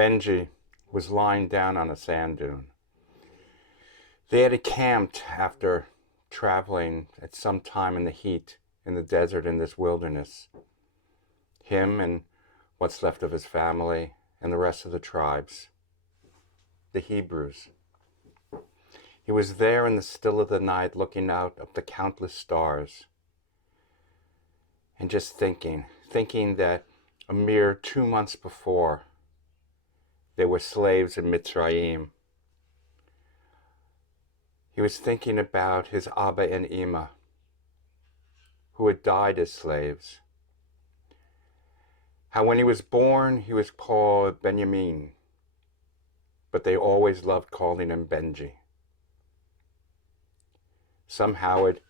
Benji was lying down on a sand dune. They had encamped after traveling at some time in the heat, in the desert, in this wilderness. Him and what's left of his family and the rest of the tribes, the Hebrews. He was there in the still of the night, looking out at the countless stars and just thinking that a mere 2 months before, they were slaves in Mitzrayim. He was thinking about his Abba and Ima, who had died as slaves. How when he was born, he was called Benjamin, but they always loved calling him Benji. Somehow it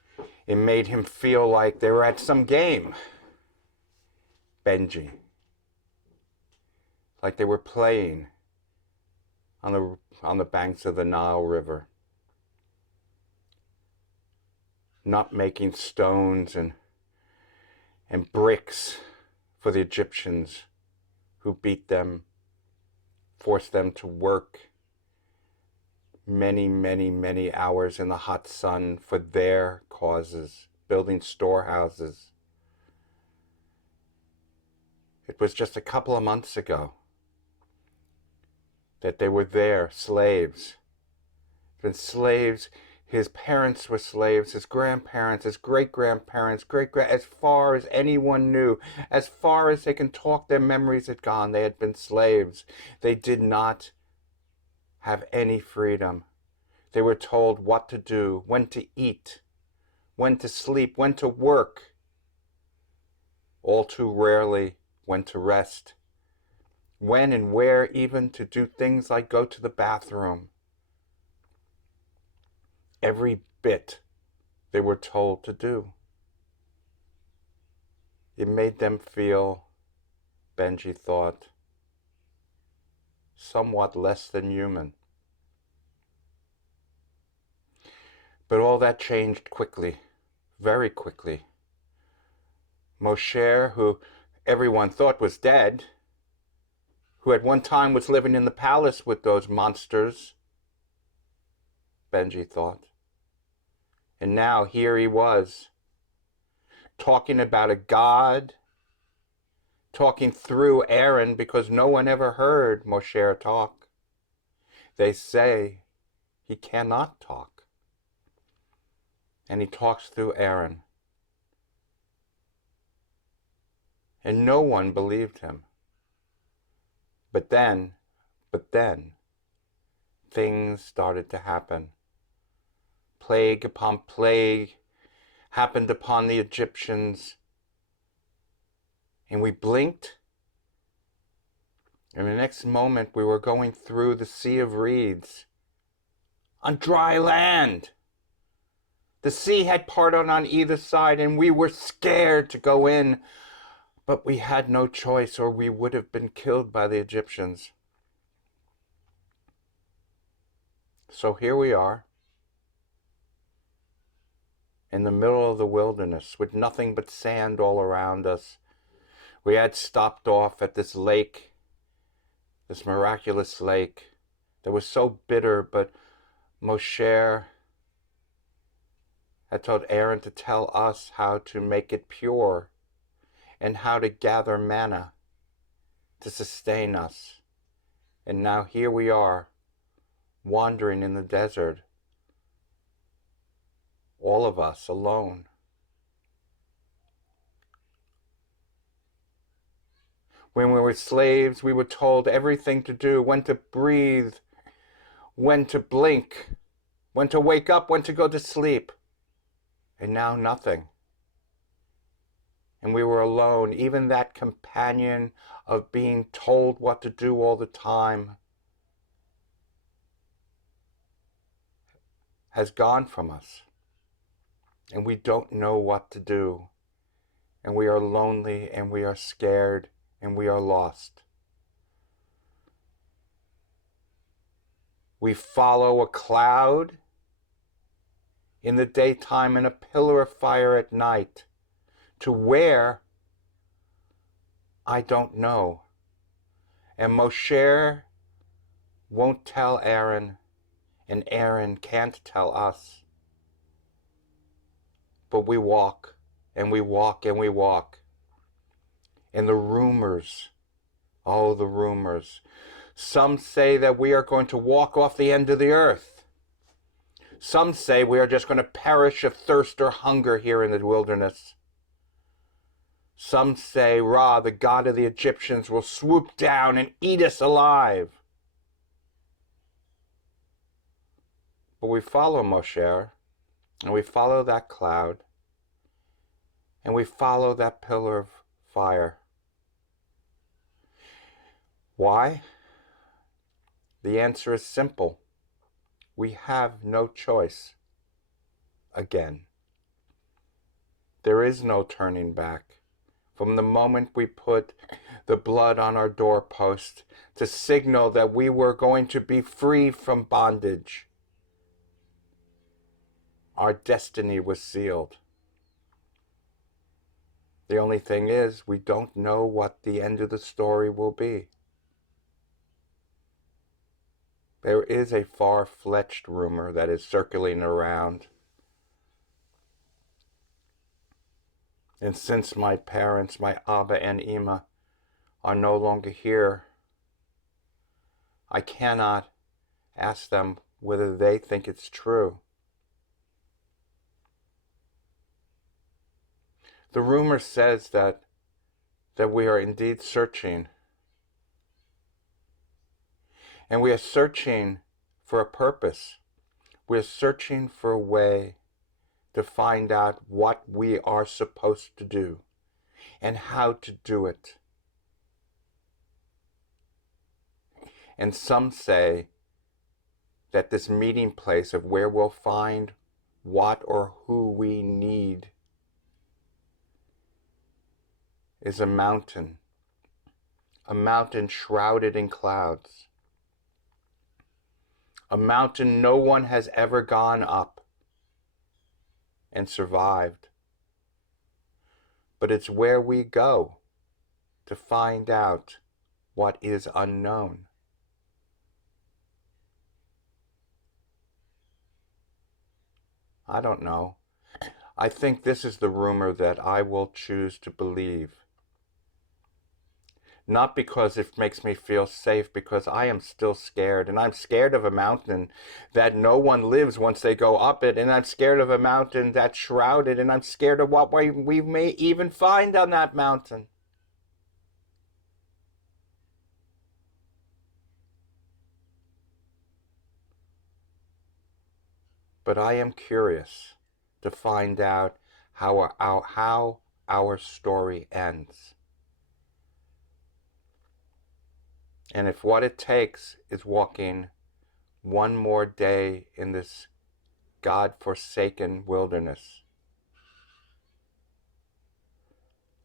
made him feel like they were at some game. Benji. Like they were playing on the banks of the Nile River. Not making stones and bricks for the Egyptians who beat them, forced them to work many, many, many hours in the hot sun for their causes, building storehouses. It was just a couple of months ago that they were there, slaves. Been slaves. His parents were slaves, his grandparents, his great-grandparents, as far as anyone knew, as far as they can talk, their memories had gone. They had been slaves. They did not have any freedom. They were told what to do, when to eat, when to sleep, when to work. All too rarely, when to rest. When and where even to do things like go to the bathroom. Every bit they were told to do. It made them feel, Benji thought, somewhat less than human. But all that changed quickly, very quickly. Moshe, who everyone thought was dead, who at one time was living in the palace with those monsters, Benji thought. And now here he was, talking about a God, talking through Aaron, because no one ever heard Moshe talk. They say he cannot talk. And he talks through Aaron. And no one believed him. But then, things started to happen. Plague upon plague happened upon the Egyptians. And we blinked. And the next moment we were going through the Sea of Reeds on dry land. The sea had parted on either side and we were scared to go in. But we had no choice or we would have been killed by the Egyptians. So here we are, in the middle of the wilderness with nothing but sand all around us. We had stopped off at this lake, this miraculous lake that was so bitter, but Moshe had told Aaron to tell us how to make it pure and how to gather manna to sustain us. And now here we are, wandering in the desert, all of us alone. When we were slaves, we were told everything to do, when to breathe, when to blink, when to wake up, when to go to sleep. And now nothing. And we were alone. Even that companion of being told what to do all the time has gone from us. And we don't know what to do. And we are lonely and we are scared and we are lost. We follow a cloud in the daytime and a pillar of fire at night. To where? I don't know. And Moshe won't tell Aaron, and Aaron can't tell us. But we walk, and we walk, and we walk. And the rumors, oh, the rumors. Some say that we are going to walk off the end of the earth. Some say we are just going to perish of thirst or hunger here in the wilderness. Some say Ra, the god of the Egyptians, will swoop down and eat us alive. But we follow Moshe, and we follow that cloud, and we follow that pillar of fire. Why? The answer is simple. We have no choice. Again. There is no turning back. From the moment we put the blood on our doorpost to signal that we were going to be free from bondage, our destiny was sealed. The only thing is, we don't know what the end of the story will be. There is a far-fetched rumor that is circulating around. And since my parents, my Abba and Ima, are no longer here, I cannot ask them whether they think it's true. The rumor says that we are indeed searching. And we are searching for a purpose. We are searching for a way to find out what we are supposed to do and how to do it. And some say that this meeting place of where we'll find what or who we need is a mountain shrouded in clouds, a mountain no one has ever gone up and survived. But it's where we go to find out what is unknown. I don't know. I think this is the rumor that I will choose to believe. Not because it makes me feel safe, because I am still scared. And I'm scared of a mountain that no one lives once they go up it. And I'm scared of a mountain that's shrouded. And I'm scared of what we may even find on that mountain. But I am curious to find out how our story ends. And if what it takes is walking one more day in this God-forsaken wilderness,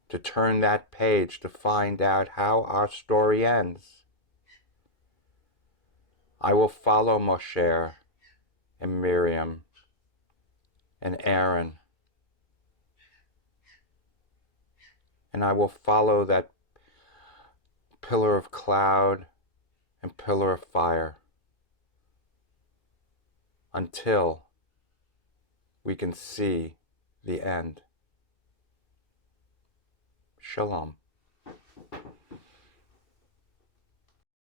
to turn that page to find out how our story ends, I will follow Moshe and Miriam and Aaron, and I will follow that pillar of cloud and pillar of fire until we can see the end. Shalom.